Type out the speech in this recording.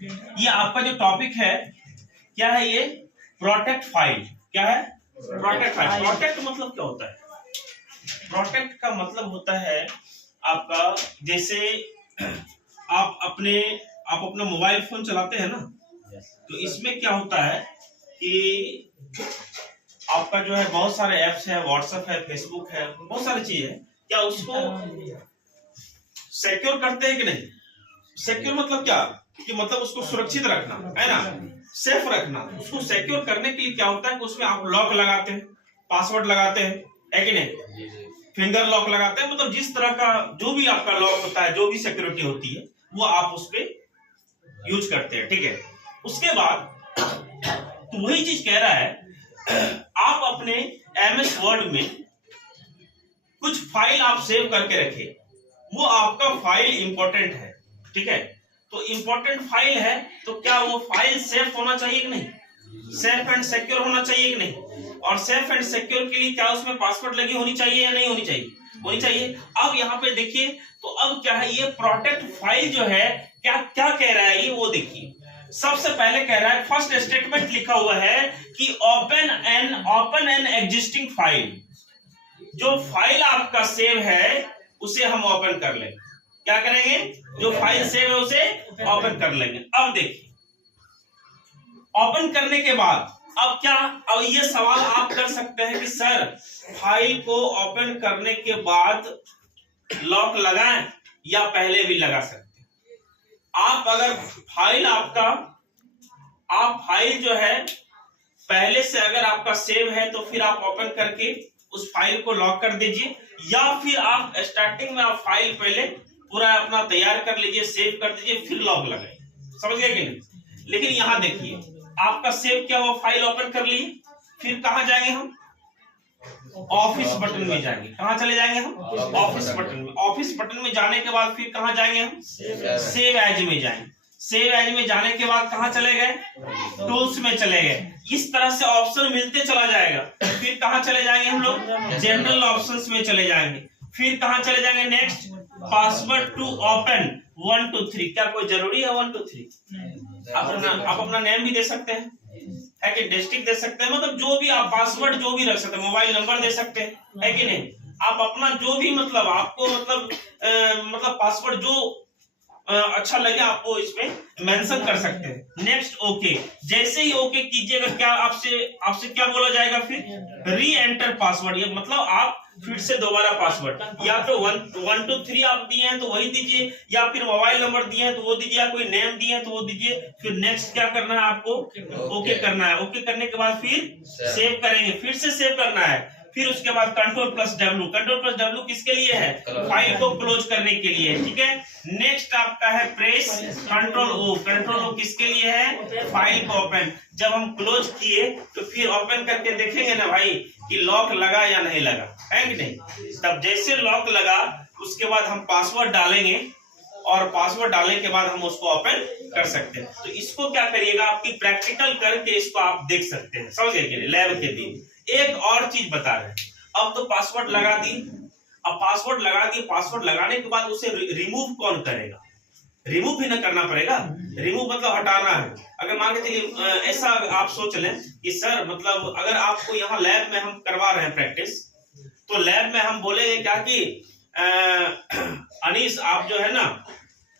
ये आपका जो टॉपिक है क्या है, ये प्रोटेक्ट फाइल। क्या है? Protect file. प्रोटेक्ट मतलब क्या होता है? प्रोटेक्ट का मतलब होता है आपका, जैसे आप अपना मोबाइल फोन चलाते हैं ना, तो इसमें क्या होता है कि आपका जो है बहुत सारे ऐप्स है, व्हाट्सएप है, फेसबुक है, बहुत सारी चीज है। क्या उसको सिक्योर करते हैं कि नहीं? सिक्योर मतलब क्या कि मतलब उसको सुरक्षित रखना है ना, सेफ रखना। उसको सिक्योर करने के लिए क्या होता है कि उसमें आप लॉक लगाते हैं, पासवर्ड लगाते हैं, है कि नहीं? फिंगर लॉक लगाते हैं, मतलब जिस तरह का जो भी आपका लॉक होता है, जो भी सिक्योरिटी होती है वो आप उस पे यूज करते हैं। ठीक है, उसके बाद तो वही चीज कह रहा है, आप अपने MS वर्ड में कुछ फाइल आप सेव करके रखें, वो आपका फाइल इंपॉर्टेंट है। ठीक है, तो इंपॉर्टेंट फाइल है तो क्या वो फाइल सेफ होना चाहिए कि नहीं? सेफ एंड सिक्योर होना चाहिए कि नहीं? और सेफ एंड सिक्योर के लिए क्या उसमें पासवर्ड लगी होनी चाहिए या नहीं होनी चाहिए? होनी चाहिए। अब यहाँ पे देखिए, तो अब क्या है, ये प्रोटेक्ट फाइल जो है क्या क्या कह रहा है ये वो देखिए। सबसे पहले कह रहा है, फर्स्ट स्टेटमेंट लिखा हुआ है कि ओपन एन एग्जिस्टिंग फाइल। जो फाइल आपका सेव है उसे हम ओपन कर लेंगे। क्या करेंगे? जो फाइल सेव है उसे ओपन कर लेंगे। अब देखिए, ओपन करने के बाद अब क्या, अब ये सवाल आप कर सकते हैं कि सर फाइल को ओपन करने के बाद लॉक लगाएं या पहले भी लगा सकते हैं? आप अगर फाइल आप फाइल जो है पहले से अगर आपका सेव है तो फिर आप ओपन करके उस फाइल को लॉक कर दीजिए, या फिर आप स्टार्टिंग में आप फाइल पहले पूरा अपना तैयार कर लीजिए, सेव कर दीजिए, फिर लॉक लगाइए। समझ गए कि नहीं? लेकिन यहां देखिए, आपका सेव क्या हुआ, फाइल ओपन कर लिए, फिर कहां जाएंगे हम? ऑफिस बटन में जाएंगे। कहां चले जाएंगे हम? ऑफिस बटन में। ऑफिस बटन में जाने के बाद फिर कहां जाएंगे हम? सेव एज में जाएंगे। सेव एज में जाने के बाद कहां चले गए? टूल्स में चले गए। इस तरह से ऑप्शन मिलते चला जाएगा। फिर कहां चले जाएंगे हम लोग? जनरल ऑप्शंस में चले जाएंगे। फिर कहां चले जाएंगे? Next, password to open 1 2 3। क्या कोई जरूरी है 1 2 3? आप अपना नेम भी दे सकते हैं, है कि डिस्ट्रिक्ट दे सकते हैं, मतलब जो भी आप पासवर्ड जो भी रख सकते हैं, मोबाइल नंबर दे सकते हैं, है कि नहीं? आप अपना जो भी मतलब आपको मतलब पासवर्ड जो अच्छा लगे आपको इसमें मेंशन कर सकते हैं। Next, okay. जैसे ही ओके कीजिएगा, क्या आपसे क्या बोला जाएगा? फिर री एंटर पासवर्ड। ये मतलब आप फिर से दोबारा पासवर्ड, या तो 1 2 3 आप दिए हैं तो वही दीजिए, या फिर मोबाइल नंबर दिए हैं तो वो दीजिए, या कोई नेम दिए हैं तो वो दीजिए। फिर नेक्स्ट क्या करना है आपको? ओके करना है। ओके करने के बाद फिर सेव करेंगे, फिर से सेव करना है। फिर उसके बाद Ctrl+W। Ctrl+W किसके लिए है? फाइल को क्लोज करने के लिए। ठीक है, नेक्स्ट आपका है प्रेस Ctrl+O। Ctrl+O किसके लिए है? फाइल को ओपन। जब हम क्लोज किए तो फिर ओपन करके देखेंगे ना भाई कि लॉक लगा या नहीं लगा, है कि नहीं? तब जैसे लॉक लगा उसके बाद हम पासवर्ड डालेंगे, और पासवर्ड डालने के बाद हम उसको ओपन कर सकते हैं। तो इसको क्या करिएगा, आपकी प्रैक्टिकल करके इसको आप देख सकते हैं। समझ गए? लैब के दिन एक और चीज बता रहे हैं। अब तो पासवर्ड लगा दी, अब पासवर्ड लगा दिए, पासवर्ड लगाने के बाद उसे रिमूव कौन करेगा? रिमूव भी ना करना पड़ेगा। रिमूव मतलब हटाना है। अगर मान के चलिए ऐसा आप सोच लें कि सर मतलब अगर आपको यहाँ लैब में हम करवा रहे हैं प्रैक्टिस, तो लैब में हम बोलेंगे क्या कि अनीस आप जो है ना